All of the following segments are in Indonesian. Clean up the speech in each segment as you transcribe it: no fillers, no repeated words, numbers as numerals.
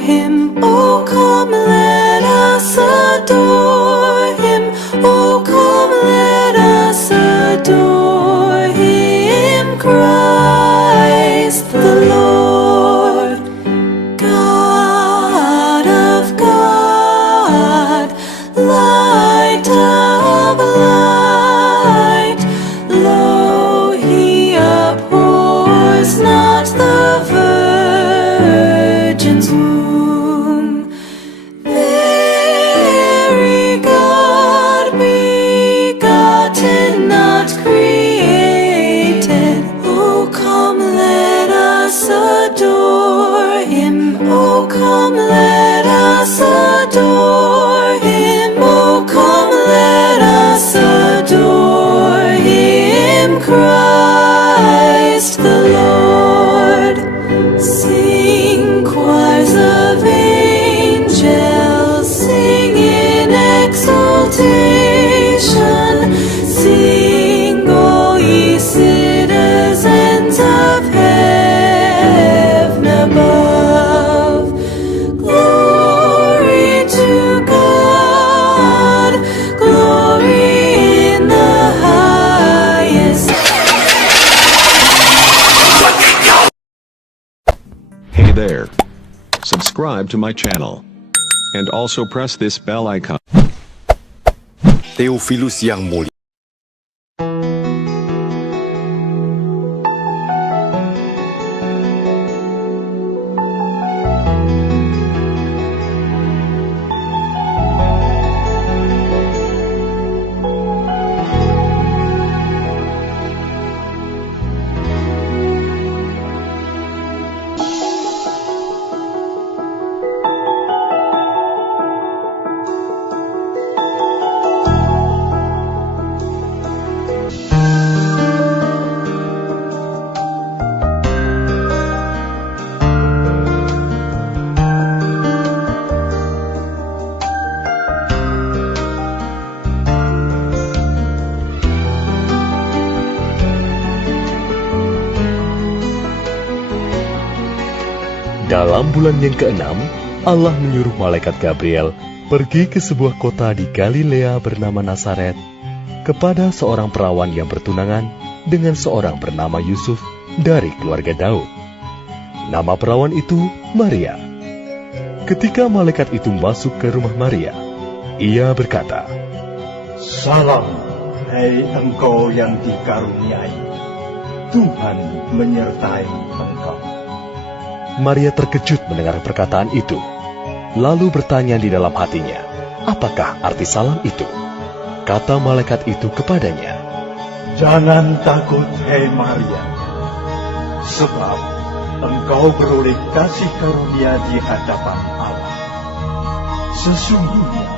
him. Oh, come, let us adore him. Oh, come, let us adore him, Christ the Lord. God of God, light of light, lo, he abhors not the virgin's womb. Very God begotten, not created. Oh, come, let us adore him. Oh, come, let us adore him. Oh, come, let us adore him, Christ the Lord. Sing, choirs of angels, sing in exaltation. Sing, O ye citizens of heaven above. Glory to God, glory in the highest. Hey there. Subscribe to my channel. And also press this bell icon. Theophilus yang mulia. Dalam bulan yang ke-6, Allah menyuruh malaikat Gabriel pergi ke sebuah kota di Galilea bernama Nazaret kepada seorang perawan yang bertunangan dengan seorang bernama Yusuf dari keluarga Daud. Nama perawan itu Maria. Ketika malaikat itu masuk ke rumah Maria, ia berkata, Salam, hai engkau yang dikaruniai, Tuhan menyertai engkau. Maria terkejut mendengar perkataan itu, lalu bertanya di dalam hatinya, apakah arti salam itu? Kata malaikat itu kepadanya, Jangan takut, hai Maria, sebab engkau beroleh kasih karunia di hadapan Allah. Sesungguhnya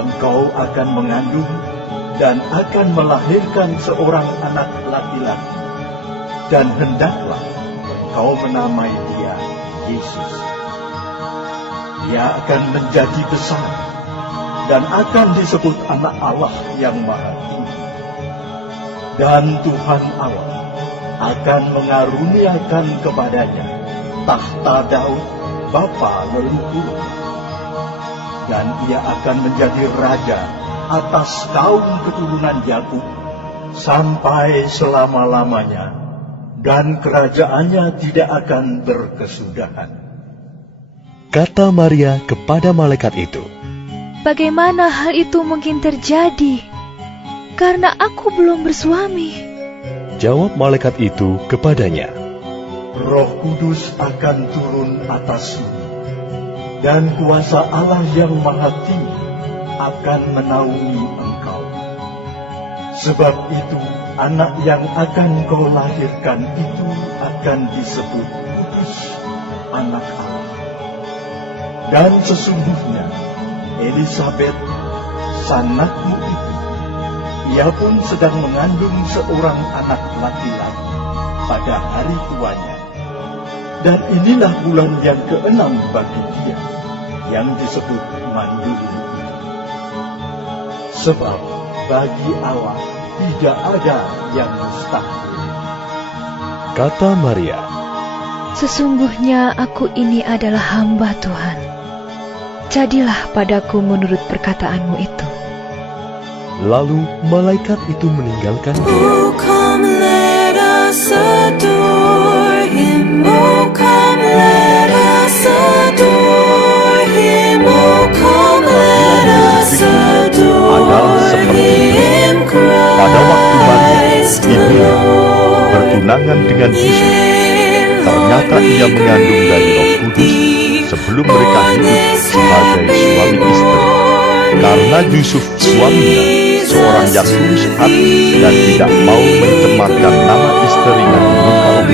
engkau akan mengandung dan akan melahirkan seorang anak laki-laki, dan hendaklah engkau menamai dia Yesus. Dia akan menjadi besar dan akan disebut anak Allah yang Maha Tinggi. Dan Tuhan Allah akan mengaruniakan kepadanya tahta Daud bapa leluhurnya. Dan ia akan menjadi raja atas kaum keturunan Yakub sampai selama-lamanya, dan kerajaannya tidak akan berkesudahan. kata Maria kepada malaikat itu, Bagaimana hal itu mungkin terjadi? Karena aku belum bersuami. Jawab malaikat itu kepadanya, Roh Kudus akan turun atasmu, dan kuasa Allah yang Maha Tinggi akan menaungi engkau. Sebab itu, anak yang akan kau lahirkan itu akan disebut Kudus, anak Allah. Dan sesungguhnya, Elisabet, sanakmu itu, ia pun sedang mengandung seorang anak laki-laki pada hari tuanya. Dan inilah bulan yang ke-6 bagi dia, yang disebut mandul itu. Sebab bagi Allah tidak ada yang mustahil. kata Maria. Sesungguhnya aku ini adalah hamba Tuhan. Jadilah padaku menurut perkataanmu itu. Lalu malaikat itu meninggalkan dia. Oh, come, let us adore him. Oh, come, let us adore him. Oh, come, let us adore him. Pada waktu Maria, ibunya, bertunangan dengan Yusuf, ternyata ia mengandung dari Roh Kudus sebelum mereka hidup sebagai suami istri. Karena Yusuf suaminya seorang yang tulus hati dan tidak mau mencemarkan nama istrinya di muka umum,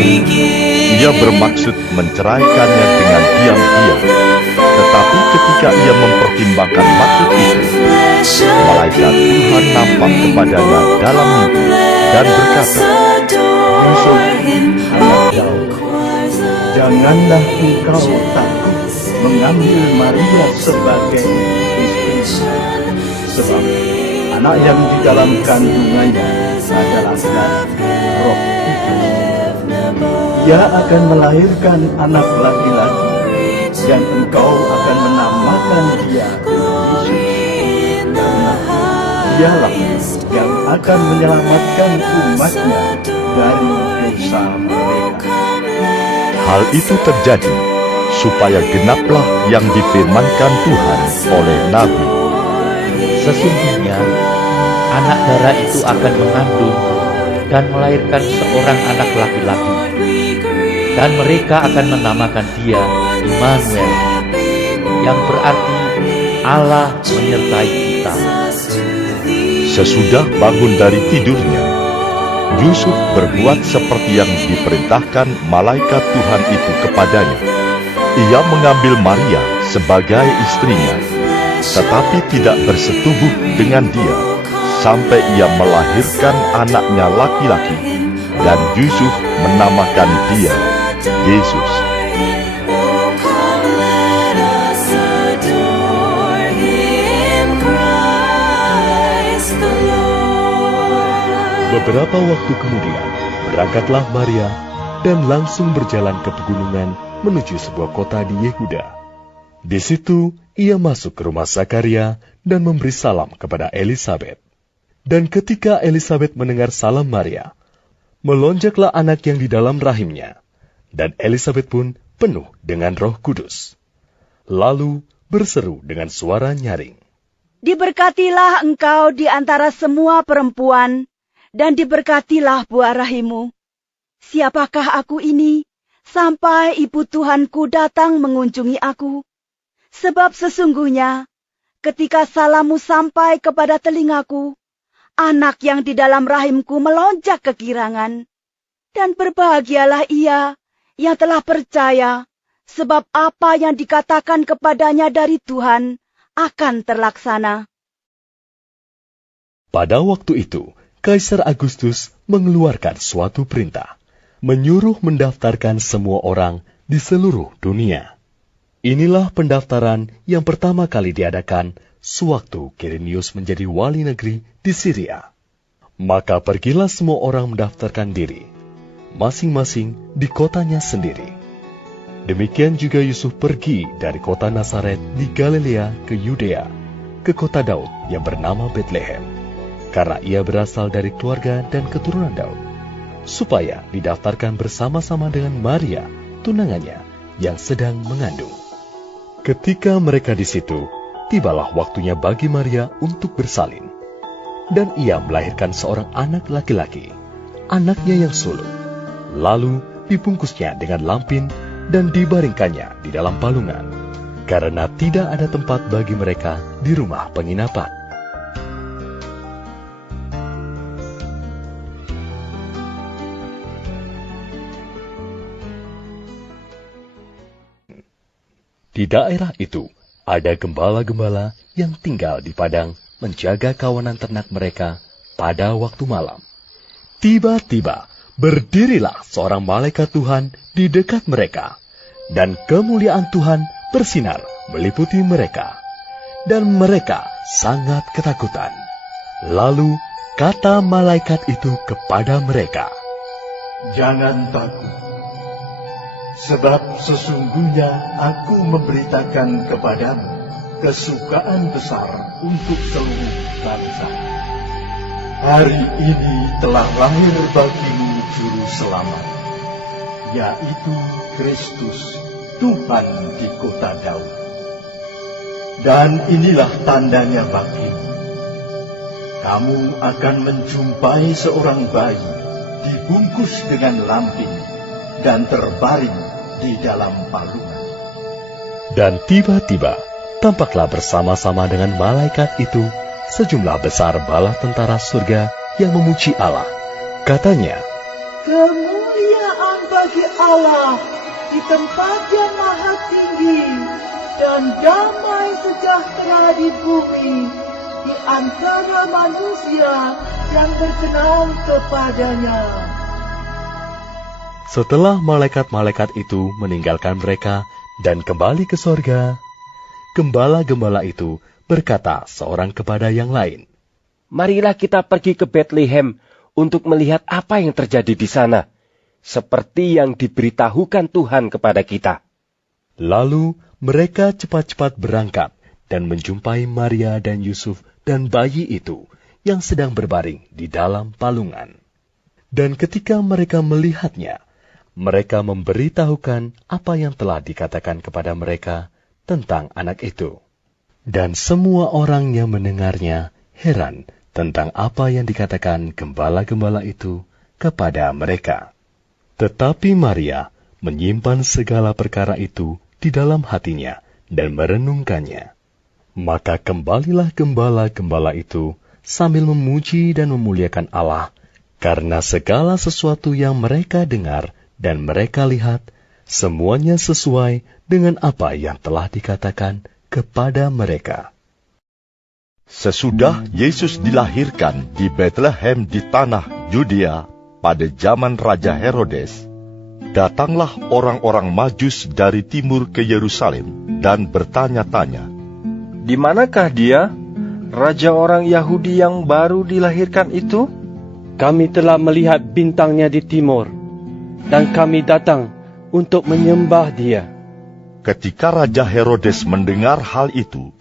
ia bermaksud menceraikannya dengan diam-diam. Tetapi ketika ia mempertimbangkan maksud itu, malaikat Tuhan nampak kepadanya dalam mimpi dan berkata, Yusuf, anak Daud, janganlah engkau takut mengambil Maria sebagai istri, sebab anak yang di dalam kandungannya adalah dari Roh Kudus. Ia akan melahirkan anak laki-laki, dan engkau akan menamakan dia Yesus, karena dialah yang akan menyelamatkan umatnya dari dosa mereka. hal itu terjadi supaya genaplah yang difirmankan Tuhan oleh Nabi. Sesungguhnya anak darah itu akan mengandung dan melahirkan seorang anak laki-laki, dan mereka akan menamakan dia Immanuel, yang berarti Allah menyertai kita. Sesudah bangun dari tidurnya, Yusuf berbuat seperti yang diperintahkan malaikat Tuhan itu kepadanya. Ia mengambil Maria sebagai istrinya, tetapi tidak bersetubuh dengan dia sampai ia melahirkan anaknya laki-laki, dan Yusuf menamakan dia Yesus. Beberapa waktu kemudian, berangkatlah Maria dan langsung berjalan ke pegunungan menuju sebuah kota di Yehuda. Di situ, ia masuk ke rumah Zakaria dan memberi salam kepada Elisabet. Dan ketika Elisabet mendengar salam Maria, melonjaklah anak yang di dalam rahimnya, dan Elisabet pun penuh dengan Roh Kudus. Lalu berseru dengan suara nyaring, "Diberkatilah engkau di antara semua perempuan, dan diberkatilah buah rahimmu. Siapakah aku ini, sampai ibu Tuhanku datang mengunjungi aku? Sebab sesungguhnya, ketika salammu sampai kepada telingaku, anak yang di dalam rahimku melonjak kegirangan. Dan berbahagialah ia yang telah percaya, sebab apa yang dikatakan kepadanya dari Tuhan akan terlaksana." Pada waktu itu, Kaisar Agustus mengeluarkan suatu perintah, menyuruh mendaftarkan semua orang di seluruh dunia. Inilah pendaftaran yang pertama kali diadakan sewaktu Quirinius menjadi wali negeri di Syria. Maka pergilah semua orang mendaftarkan diri, masing-masing di kotanya sendiri. Demikian juga Yusuf pergi dari kota Nazaret di Galilea ke Yudea, ke kota Daud yang bernama Betlehem, karena ia berasal dari keluarga dan keturunan Daud, supaya didaftarkan bersama-sama dengan Maria, tunangannya, yang sedang mengandung. Ketika mereka di situ, tibalah waktunya bagi Maria untuk bersalin. Dan ia melahirkan seorang anak laki-laki, anaknya yang sulung. Lalu dibungkusnya dengan lampin dan dibaringkannya di dalam palungan, karena tidak ada tempat bagi mereka di rumah penginapan. Di daerah itu, ada gembala-gembala yang tinggal di padang menjaga kawanan ternak mereka pada waktu malam. Tiba-tiba, berdirilah seorang malaikat Tuhan di dekat mereka, dan kemuliaan Tuhan bersinar meliputi mereka, dan mereka sangat ketakutan. Lalu, kata malaikat itu kepada mereka, Jangan takut. Sebab sesungguhnya aku memberitakan kepadamu kesukaan besar untuk seluruh bangsa. Hari ini telah lahir bagimu Juru Selamat, yaitu Kristus, Tuhan di kota Daud. Dan inilah tandanya bagimu. Kamu akan menjumpai seorang bayi dibungkus dengan lampin dan terbaring di dalam palungan. Dan tiba-tiba tampaklah bersama-sama dengan malaikat itu sejumlah besar bala tentara surga yang memuji Allah. Katanya, Kemuliaan bagi Allah di tempat yang maha tinggi, dan damai sejahtera di bumi di antara manusia yang berkenan kepadanya. setelah malaikat-malaikat itu meninggalkan mereka dan kembali ke sorga, gembala-gembala itu berkata seorang kepada yang lain, Marilah kita pergi ke Betlehem untuk melihat apa yang terjadi di sana, seperti yang diberitahukan Tuhan kepada kita. Lalu mereka cepat-cepat berangkat dan menjumpai Maria dan Yusuf dan bayi itu yang sedang berbaring di dalam palungan. Dan ketika mereka melihatnya, mereka memberitahukan apa yang telah dikatakan kepada mereka tentang anak itu. Dan semua orang yang mendengarnya heran tentang apa yang dikatakan gembala-gembala itu kepada mereka. Tetapi Maria menyimpan segala perkara itu di dalam hatinya dan merenungkannya. Maka kembalilah gembala-gembala itu sambil memuji dan memuliakan Allah, karena segala sesuatu yang mereka dengar dan mereka lihat, semuanya sesuai dengan apa yang telah dikatakan kepada mereka. Sesudah Yesus dilahirkan di Betlehem di tanah Yudea pada zaman Raja Herodes, datanglah orang-orang Majus dari timur ke Yerusalem dan bertanya-tanya, Di manakah dia, raja orang Yahudi yang baru dilahirkan itu? Kami telah melihat bintangnya di timur, dan kami datang untuk menyembah dia. Ketika Raja Herodes mendengar hal itu,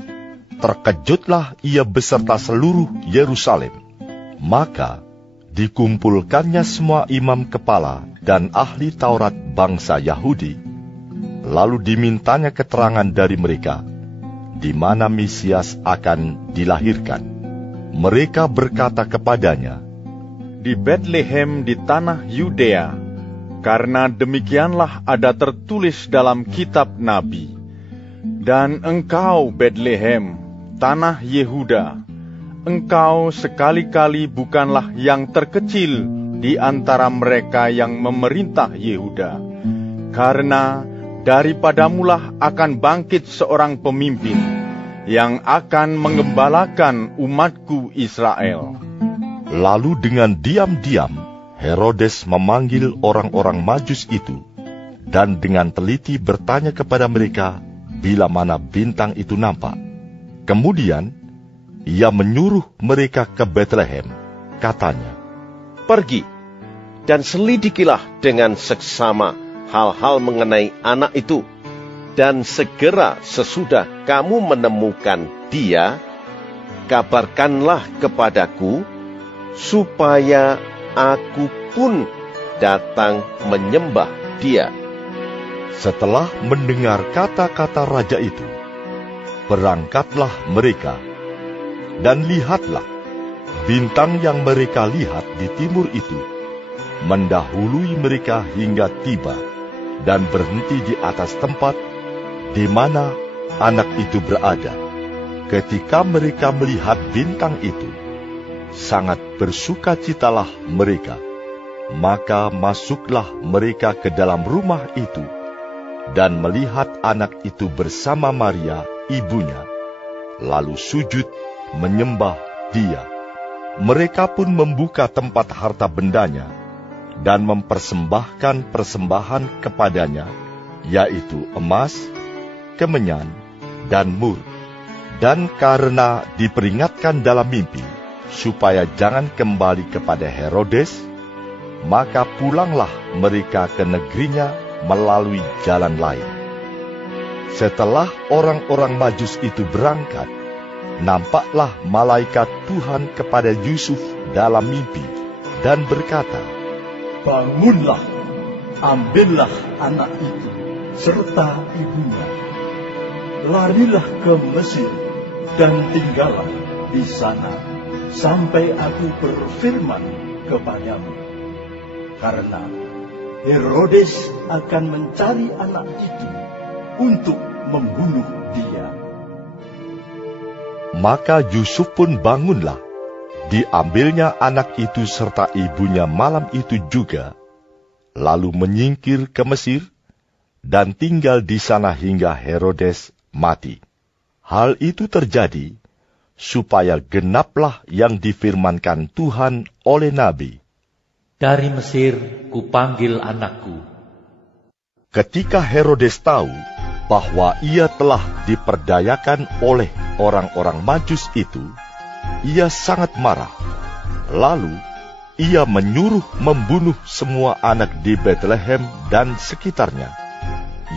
terkejutlah ia beserta seluruh Yerusalem. Maka dikumpulkannya semua imam kepala dan ahli Taurat bangsa Yahudi, lalu dimintanya keterangan dari mereka, di mana Mesias akan dilahirkan. Mereka berkata kepadanya, Di Betlehem di tanah Yudea, karena demikianlah ada tertulis dalam kitab Nabi. Dan engkau, Betlehem, tanah Yehuda, engkau sekali-kali bukanlah yang terkecil di antara mereka yang memerintah Yehuda, karena daripadamulah akan bangkit seorang pemimpin yang akan mengembalakan umatku Israel. Lalu dengan diam-diam Herodes memanggil orang-orang Majus itu, dan dengan teliti bertanya kepada mereka bila mana bintang itu nampak. Kemudian ia menyuruh mereka ke Betlehem, katanya, Pergi dan selidikilah dengan seksama hal-hal mengenai anak itu, dan segera sesudah kamu menemukan dia, kabarkanlah kepadaku, supaya aku pun datang menyembah dia. Setelah mendengar kata-kata raja itu, berangkatlah mereka, dan lihatlah, bintang yang mereka lihat di timur itu mendahului mereka hingga tiba dan berhenti di atas tempat di mana anak itu berada. Ketika mereka melihat bintang itu, sangat bersukacitalah mereka. Maka masuklah mereka ke dalam rumah itu dan melihat anak itu bersama Maria, ibunya, lalu sujud menyembah dia. Mereka pun membuka tempat harta bendanya dan mempersembahkan persembahan kepadanya, yaitu emas, kemenyan, dan mur. Dan karena diperingatkan dalam mimpi, supaya jangan kembali kepada Herodes, maka pulanglah mereka ke negerinya melalui jalan lain. Setelah orang-orang Majus itu berangkat, nampaklah malaikat Tuhan kepada Yusuf dalam mimpi dan berkata, "Bangunlah, ambillah anak itu serta ibunya, larilah ke Mesir dan tinggallah di sana sampai aku berfirman kepadamu. Karena Herodes akan mencari anak itu untuk membunuh dia." Maka Yusuf pun bangunlah, diambilnya anak itu serta ibunya malam itu juga, lalu menyingkir ke Mesir, dan tinggal di sana hingga Herodes mati. Hal itu terjadi, supaya genaplah yang difirmankan Tuhan oleh Nabi. Dari Mesir kupanggil anakku. Ketika Herodes tahu bahwa ia telah diperdayakan oleh orang-orang Majus itu, ia sangat marah. Lalu ia menyuruh membunuh semua anak di Betlehem dan sekitarnya,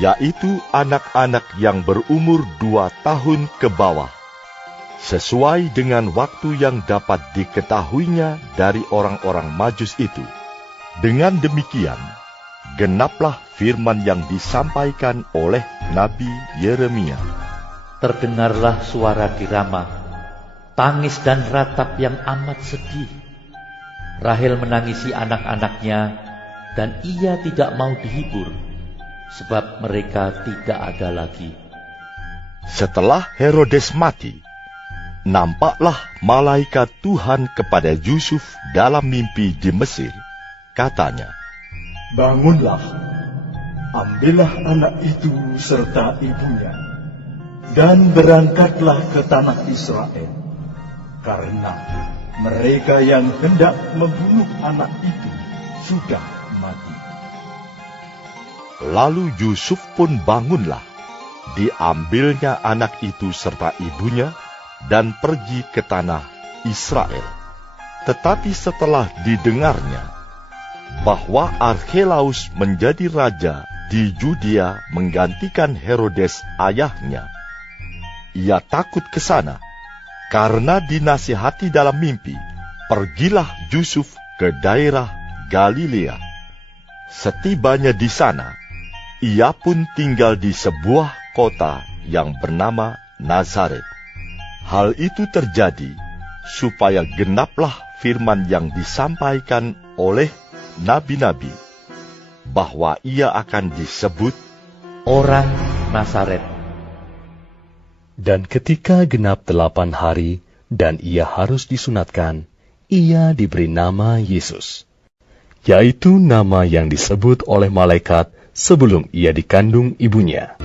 yaitu anak-anak yang berumur 2 tahun ke bawah, sesuai dengan waktu yang dapat diketahuinya dari orang-orang Majus itu. Dengan demikian, genaplah firman yang disampaikan oleh Nabi Yeremia. Terdengarlah suara dirama, tangis dan ratap yang amat sedih. Rahel menangisi anak-anaknya, dan ia tidak mau dihibur, sebab mereka tidak ada lagi. Setelah Herodes mati, nampaklah malaikat Tuhan kepada Yusuf dalam mimpi di Mesir. Katanya, "Bangunlah, ambillah anak itu serta ibunya, dan berangkatlah ke tanah Israel, karena mereka yang hendak membunuh anak itu sudah mati." Lalu Yusuf pun bangunlah, diambilnya anak itu serta ibunya, dan pergi ke tanah Israel. Tetapi setelah didengarnya bahwa Archelaus menjadi raja di Yudea menggantikan Herodes ayahnya, ia takut ke sana. Karena dinasihati dalam mimpi, pergilah Yusuf ke daerah Galilea. Setibanya di sana, ia pun tinggal di sebuah kota yang bernama Nazaret. Hal itu terjadi supaya genaplah firman yang disampaikan oleh nabi-nabi, bahwa ia akan disebut orang Nazaret. Dan ketika genap 8 hari dan ia harus disunatkan, ia diberi nama Yesus, yaitu nama yang disebut oleh malaikat sebelum ia dikandung ibunya.